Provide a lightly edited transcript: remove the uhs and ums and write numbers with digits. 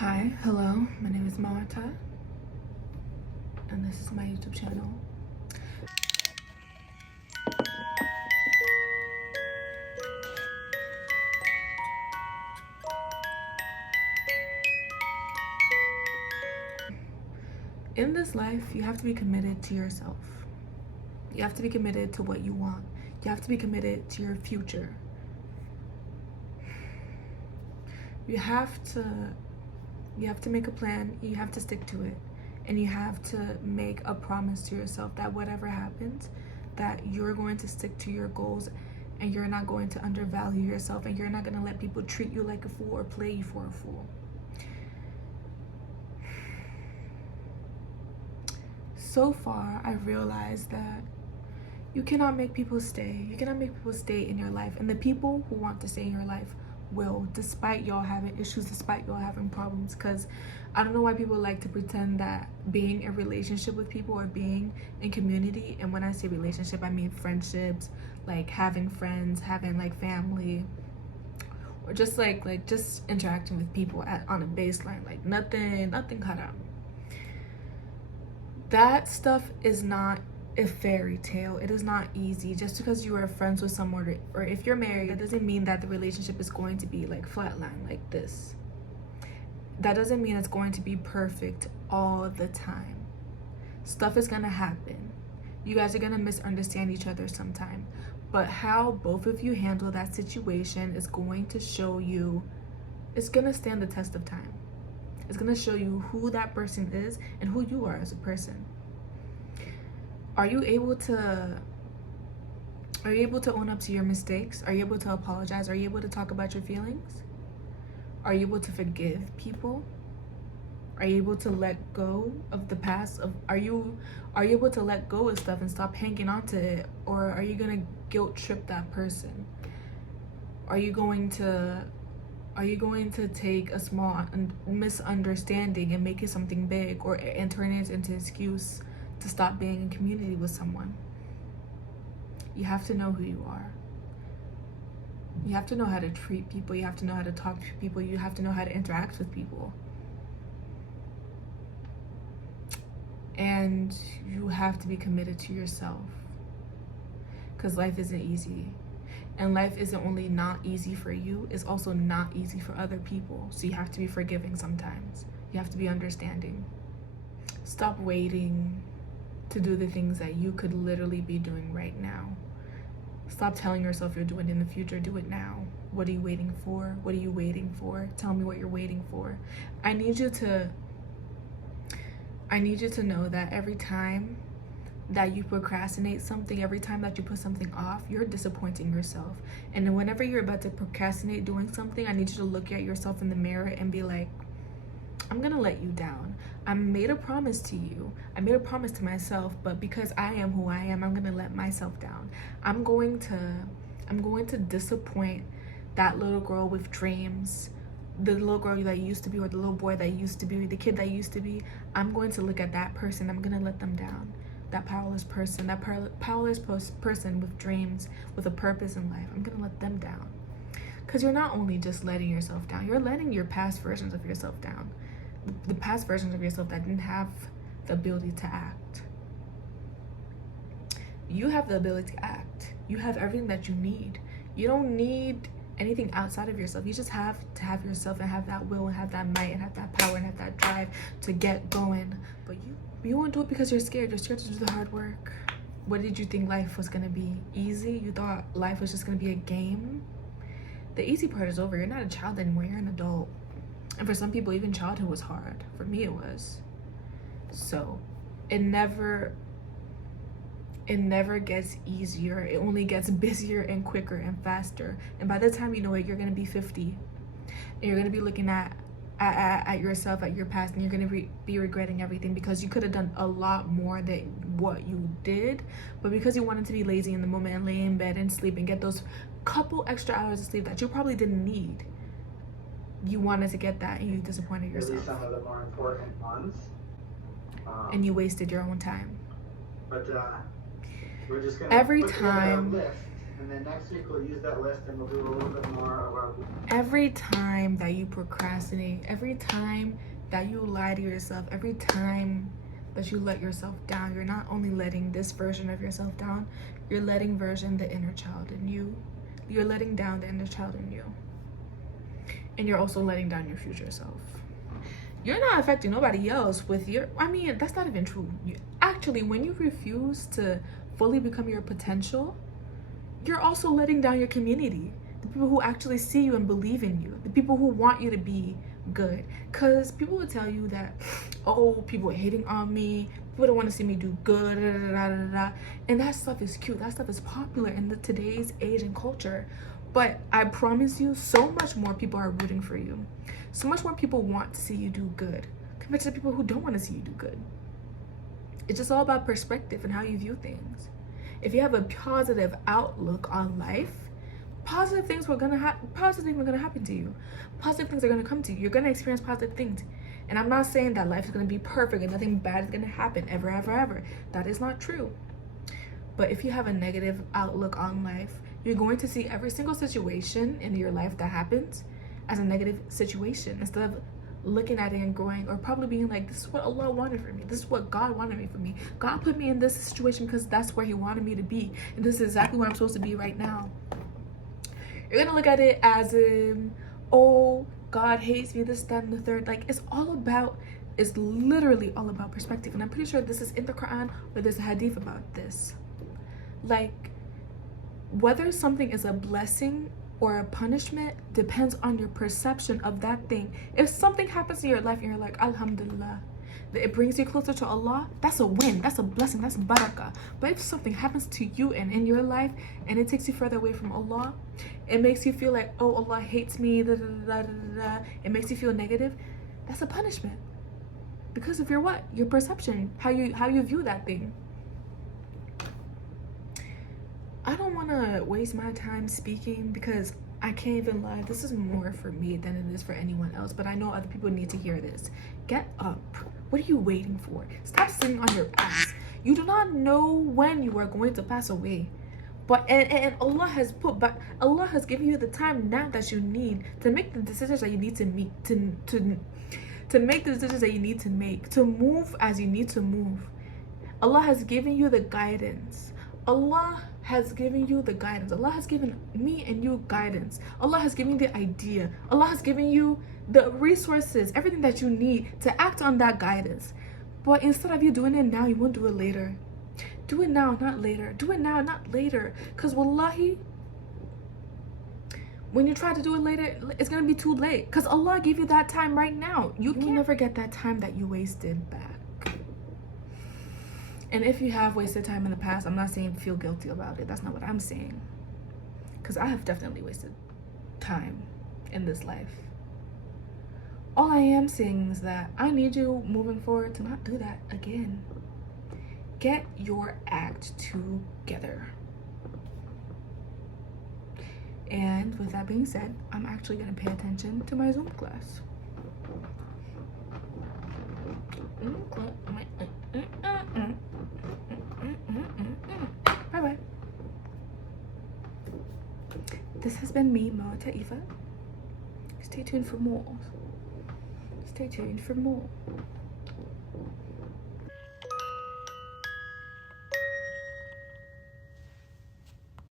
Hi, hello, my name is Mawatta, and this is my YouTube channel. In this life, you have to be committed to yourself. You have to be committed to what you want. You have to be committed to your future. You have to make a plan, you have to stick to it, and you have to make a promise to yourself that whatever happens, that you're going to stick to your goals, and you're not going to undervalue yourself, and you're not going to let people treat you like a fool or play you for a fool. So far, I've realized that you cannot make people stay. You cannot make people stay in your life, and the people who want to stay in your life will, despite y'all having issues, despite y'all having problems. Because I don't know why people like to pretend that being in a relationship with people or being in community, and when I say relationship, I mean friendships, like having friends, having like family, or just like just interacting with people on a baseline, like nothing cut out. That stuff is not a fairy tale. It is not easy. Just because you are friends with someone, or if you're married, that doesn't mean that the relationship is going to be like flatline like this. That doesn't mean it's going to be perfect all the time. Stuff is gonna happen. You guys are gonna misunderstand each other sometime, but how both of you handle that situation is going to show you, it's gonna stand the test of time. It's gonna show you who that person is and who you are as a person. Are you able to own up to your mistakes? Are you able to apologize? Are you able to talk about your feelings? Are you able to forgive people? Are you able to let go of the past? Are you able to let go of stuff and stop hanging on to it? Or are you gonna guilt trip that person? Are you going to take a small misunderstanding and make it something big, and turn it into an excuse to stop being in community with someone? You have to know who you are. You have to know how to treat people. You have to know how to talk to people. You have to know how to interact with people. And you have to be committed to yourself, because life isn't easy. And life isn't only not easy for you, it's also not easy for other people. So you have to be forgiving sometimes. You have to be understanding. Stop waiting to do the things that you could literally be doing right now. Stop telling yourself you're doing it in the future. Do it now. What are you waiting for? What are you waiting for? Tell me what you're waiting for. I need you to know that every time that you procrastinate something, every time that you put something off, you're disappointing yourself. And whenever you're about to procrastinate doing something, I need you to look at yourself in the mirror and be like, I'm gonna let you down. I made a promise to you. I made a promise to myself, but because I am who I am, I'm gonna let myself down. I'm going to disappoint that little girl with dreams, the little girl that used to be, or the little boy that used to be, the kid that used to be. I'm going to look at that person. I'm gonna let them down. That powerless person, person with dreams, with a purpose in life, I'm gonna let them down. Because you're not only just letting yourself down, you're letting your past versions of yourself down. The past versions of yourself that didn't have the ability to act. You have the ability to act. You have everything that you need. You don't need anything outside of yourself. You just have to have yourself, and have that will, and have that might, and have that power, and have that drive to get going. But you won't do it because you're scared. You're scared to do the hard work. What did you think life was gonna be? Easy? You thought life was just gonna be a game? The easy part is over. You're not a child anymore. You're an adult. And for some people, even childhood was hard. For me, it was. So it never gets easier. It only gets busier and quicker and faster. And by the time you know it, you're gonna be 50, and you're gonna be looking at yourself, at your past, and you're gonna be regretting everything, because you could have done a lot more than what you did, but because you wanted to be lazy in the moment and lay in bed and sleep and get those couple extra hours of sleep that you probably didn't need, you wanted to get that, and you disappointed yourself. Maybe some of the more important ones. And you wasted your own time. But we're just gonna every put together a time list And then next week we'll use that list and we'll do a little bit more of our. Every time that you procrastinate, every time that you lie to yourself, every time that you let yourself down, you're not only letting this version of yourself down, you're letting the inner child in you. You're letting down the inner child in you. And you're also letting down your future self. You're not affecting nobody else with your, I mean, that's not even true. Actually, when you refuse to fully become your potential, you're also letting down your community. The people who actually see you and believe in you. The people who want you to be good. Because people will tell you that, oh, people are hating on me. People don't want to see me do good. Da, da, da, da, da. And that stuff is cute. That stuff is popular in today's age and culture. But I promise you, so much more people are rooting for you. So much more people want to see you do good compared to the people who don't want to see you do good. It's just all about perspective and how you view things. If you have a positive outlook on life, positive things are gonna happen to you. Positive things are gonna come to you. You're gonna experience positive things. And I'm not saying that life is gonna be perfect and nothing bad is gonna happen ever, ever, ever. That is not true. But if you have a negative outlook on life, you're going to see every single situation in your life that happens as a negative situation instead of looking at it and growing, or probably being like, this is what Allah wanted for me. This is what God wanted me for me. God put me in this situation because that's where he wanted me to be. And this is exactly where I'm supposed to be right now. You're going to look at it as in, oh, God hates me, this, that, and the third. Like, it's literally all about perspective. And I'm pretty sure this is in the Quran or there's a hadith about this. Like, whether something is a blessing or a punishment depends on your perception of that thing. If something happens in your life and you're like, Alhamdulillah, that it brings you closer to Allah, that's a win, that's a blessing, that's barakah. But if something happens to you and in your life and it takes you further away from Allah, it makes you feel like, oh, Allah hates me, da, da, da, da, da, da. It makes you feel negative. That's a punishment because of your what? Your perception, how you view that thing. I don't want to waste my time speaking because I can't even lie. This is more for me than it is for anyone else. But I know other people need to hear this. Get up. What are you waiting for? Stop sitting on your ass. You do not know when you are going to pass away. But and Allah has given you the time now that you need to make the decisions that you need to make, to make the decisions that you need to make, to move as you need to move. Allah has given you the guidance. Allah has given you the guidance. Allah has given me and you guidance. Allah has given you the idea. Allah has given you the resources, everything that you need to act on that guidance. But instead of you doing it now, you won't do it later. Do it now, not later. Do it now, not later. Because wallahi, when you try to do it later, it's going to be too late. Because Allah gave you that time right now. You can never get that time that you wasted back. And if you have wasted time in the past, I'm not saying feel guilty about it. That's not what I'm saying. Because I have definitely wasted time in this life. All I am saying is that I need you moving forward to not do that again. Get your act together. And with that being said, I'm actually going to pay attention to my Zoom class. Bye-bye. This has been me, Mawatta Eva. Stay tuned for more. Stay tuned for more.